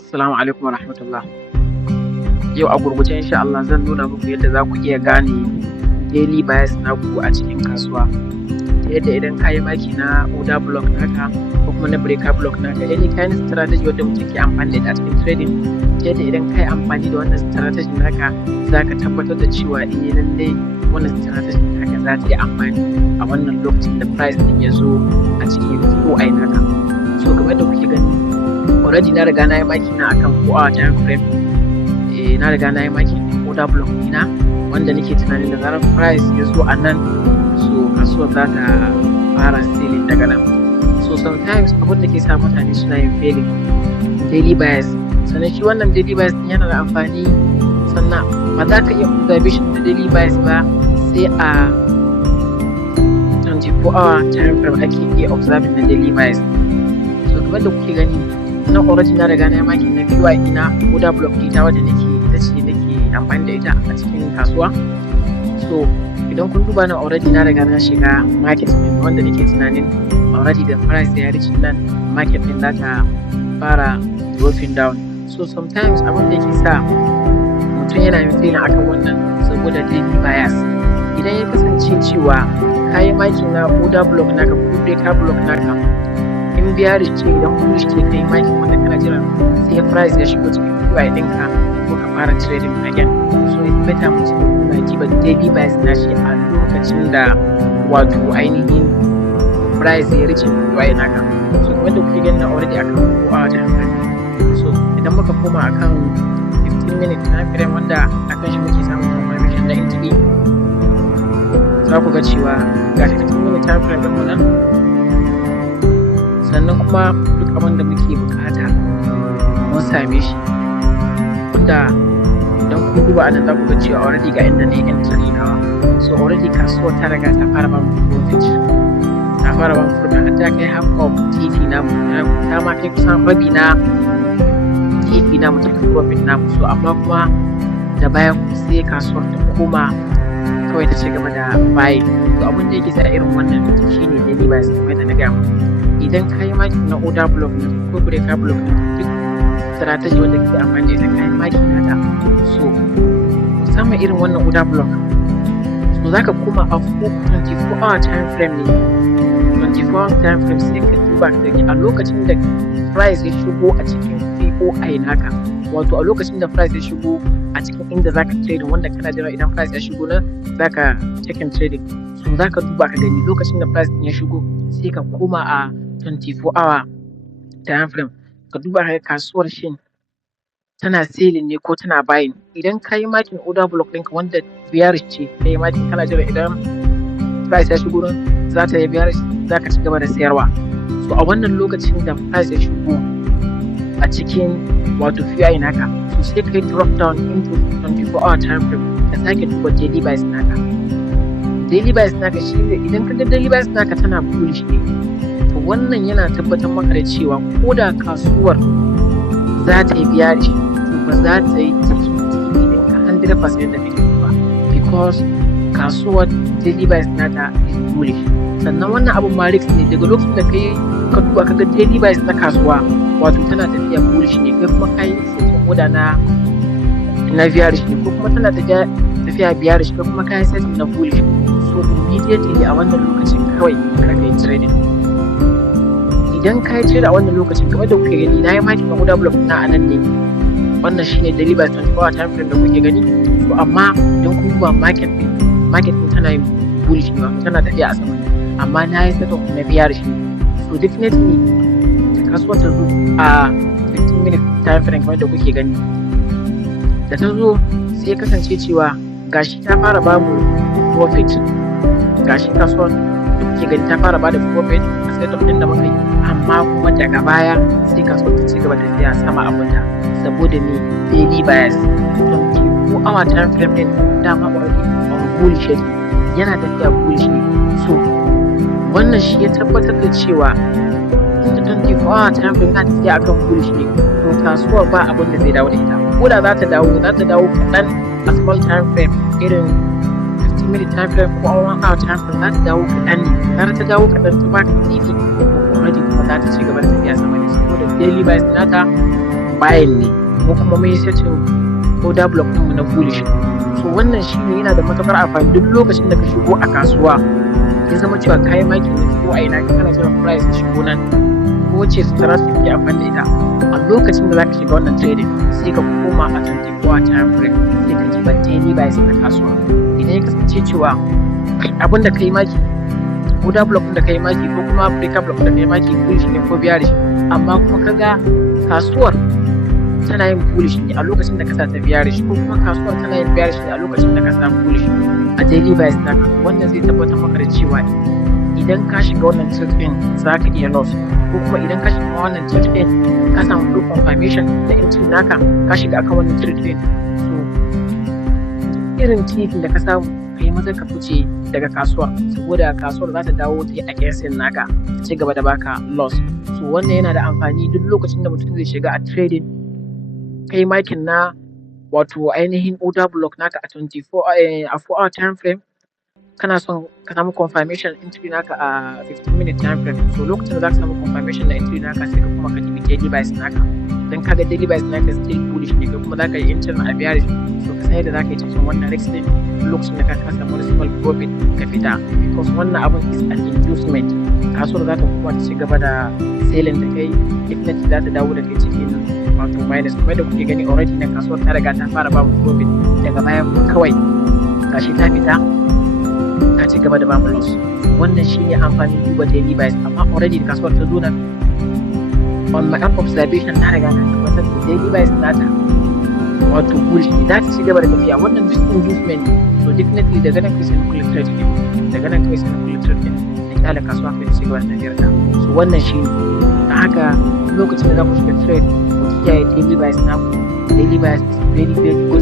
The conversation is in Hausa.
Assalamu alaikum warahmatullah. Yau a gurguje insha Allah zan nuna muku yadda za ku iya gane daily bias naku a cikin kasuwa. Ta yadda idan ka yi maki na order block naka ko kuma na breaker block naka, any kind strategy wanda mutum ke amfani da ita a cikin trading, ta yadda idan ka yi amfani da wannan strategy naka za ka tabbatar da cewa lallai wannan strategy naka za ta yi amfani a wannan lokacin da price din ya zo a cikin POI naka. So kamar da kuke gani, already na riga na yi maki na akan 4 hour time frame. Na riga na yi maki order block ɗina wanda nake tunanin da zarar price ya zo a nan, so kasuwar za ta fara selling daga nan. So sometimes abin da ke sa mutane suna yin failing daily bias, sannan shi wannan daily bias yana da amfani, sannan ba za ka iya observation da daily bias ba sai a 24 hour time frame ake iya observing na daily bias. So kamar da kuke gani na already na riga na yi maki na POI ina order block ita wadda nake amfani da ita a cikin kasuwa. So idan kun duba na already na riga na shiga market din wanda nake tunanin already da price ya reach nan, market din za ta fara dropping down. So sometimes abin da yake sa mutum yana yin feeling akan wannan saboda daily bias. Idan ya kasance cewa ka yi maki na order block naka ko breaker block naka, in bearish ce idan bullish ce kai maki wanda kana jira sai price ya shigo cikin POI ɗinka ko ka fara trading again. So it's better mutum ya kuma jiba daily bias na shi a lokacin da wato ainihin price ya reach POI naka. So kamar da kuke gani na already akan 4 hour time frame. So idan muka koma akan 15 minute time frame wanda akan shi muke samun confirmation na entry, za ku ga cewa ga 15 minute time frame ɗin mu nan, sannan kuma duk abin da muke bukata mun same shi, wanda idan kun duba anan za ku ga cewa already ga inda ne entry nawa. So already kasuwar ta riga ta fara bamu profit, ta fara bamu profit har ta kai half of TP namu, ta ma kai kusan rabi na TP namu ta kai profit namu. So amma kuma da bayan sai kasuwar ta koma kawai ta ci gaba da buying. To abin da yake sa irin wannan shine daily bias kamar da na gaya muku. Idan ka yi maki na order block ko breaker block, duk strategy wanda kake amfani da ita ka yi maki na ta. So musamman irin wannan order block, so za ka koma a 24 hour time frame ne. 24 hour time frame sai ka duba ka gani a lokacin da price ya shigo a cikin POI naka, wato a lokacin da price ya shigo a cikin inda za ka trading, wanda kana jira idan price ya shigo nan za ka taking trading. So za ka duba ka gani lokacin da price ya shigo sai ka koma a 24 hour time frame ka duba ka kasuwar shin tana selling ne ko tana buying. Idan ka yi makin order block ɗinka wanda bearish ce, ka yi makin kana jira idan price ya shigo nan za ta yi bearish, za ka ci gaba da sayarwa. So a wannan lokacin da price ya shigo a cikin wato POI naka, so sai ka yi drop down into 24 hour time frame ka sake duba daily bias naka. Daily bias naka shi ne idan ka ga daily bias naka tana bullish ne, to wannan yana tabbatar maka da cewa ko da kasuwar za ta yi bearish, to ba za ta yi cikin TV ɗinka 100% da kake ba, because kasuwar daily bias nata is bullish. Sannan wannan abun ma risk ne, daga lokacin da kai ka duba ka ga daily bias na kasuwa wato tana tafiya bullish ne, kai kuma kai sai oda na bearish ne, ko kuma tana tafiya bearish kai kuma kai sai na bullish. So immediately a wannan lokacin kawai ka kai trading. Idan ka yi trade a wannan lokacin kamar da kuke gani na yi maki na order block na anan ne, wannan shine daily bias 24 hour time frame da kuke gani. To amma idan kun duba market din tana yin bullish ne, tana tafiya a sama, amma na yi set up na bearish ne. So definitely kasuwar ta zo a 15 minute time frame kamar da kuke gani, da ta zo sai kasance cewa gashi ta fara bamu profit, gashi kasuwar da kuke gani ta fara bada profit a setup din da muka yi, amma kuma daga baya sai kasuwar ta ci gaba da tafiya sama abunta saboda ne daily bias 24 hour time frame din dama already on bullish yana tafiya bullish ne. So wannan shi ya tabbatar da cewa inda 24 hour time frame na tafiya akan bullish ne, to kasuwar ba abin da zai dawo da ita. Ko da za ta dawo kaɗan a small time frame irin 15 minute time frame ko 1 hour time frame, za ta dawo kaɗan ne. Za ta dawo kaɗan ta baka TV, already kuma za ta ci gaba da tafiya sama ne saboda daily bias nata buying ne, ko kuma mun yi setting order block ɗinmu na bullish. So wannan shine yana da matuƙar amfani duk lokacin da ka shigo a kasuwa ya zama cewa kayi makin ne ko a ina kana jiran price ya shigo nan, ko wacce strategy kake amfani da ita a lokacin da zaka shiga wannan trading sai ka koma a 24 time frame sai ka diba daily bias na kasuwa. Idan ya kasance cewa abin da kai maki order block da kai maki ko kuma breaker block da kai maki bullish ne ko bearish, amma kuma kaga kasuwar tana yin bullish ne a lokacin da ka sa ta bearish, ko kuma kasuwar tana yin bearish ne a lokacin da ka sa bullish a daily bias naka, wannan zai tabbatar maka da cewa idan ka shiga wannan trade din za ka iya loss, ko kuma idan ka shiga wannan trade din ka samu full confirmation da entry naka ka shiga akan wannan trade din, so irin tikin da ka samu kai maza ka fice daga kasuwar, saboda kasuwar za ta dawo ta yi against naka ta ci gaba da baka loss. So wannan yana da amfani duk lokacin da mutum zai shiga a trading kai makin na wato ainihin order block naka a 4-hour time frame, kana son ka samu confirmation entry naka a 15-minute time frame. So lokacin da za ka samu confirmation na entry naka sai ka kuma ka dibi daily bias naka, dan kaga daily bias naka still bullish ne, kuma za ka yi entry a bearish, so ka san yadda za ka yi cikin wannan risk din lokacin da ka kasa wani small profit ka fita, because wannan abun is an inducement. Kasuwar za ta kuma ci gaba da selling da kai, definitely za ta dawo da kai cikin wato minus, kuma da kuke gani already na kasuwar ta riga ta fara babu profit daga baya kawai gashi ta fita ta ci gaba da bamu loss. Wannan shine amfanin duba daily bias, amma already da kasuwar ta zo nan on my own observation na riga na tabbatar da daily bias nata wato bullish ne, za ta ci gaba da tafiya. Wannan just inducement, so definitely daga nan kai sai na kulle trade din, daga nan kai sai na kulle trade din da kyala kasuwa kai ta ci gaba da tafiyar ta. So wannan shine ta haka lokacin da za ku shiga trade ku kiyaye daily bias naku. Daily bias is very very good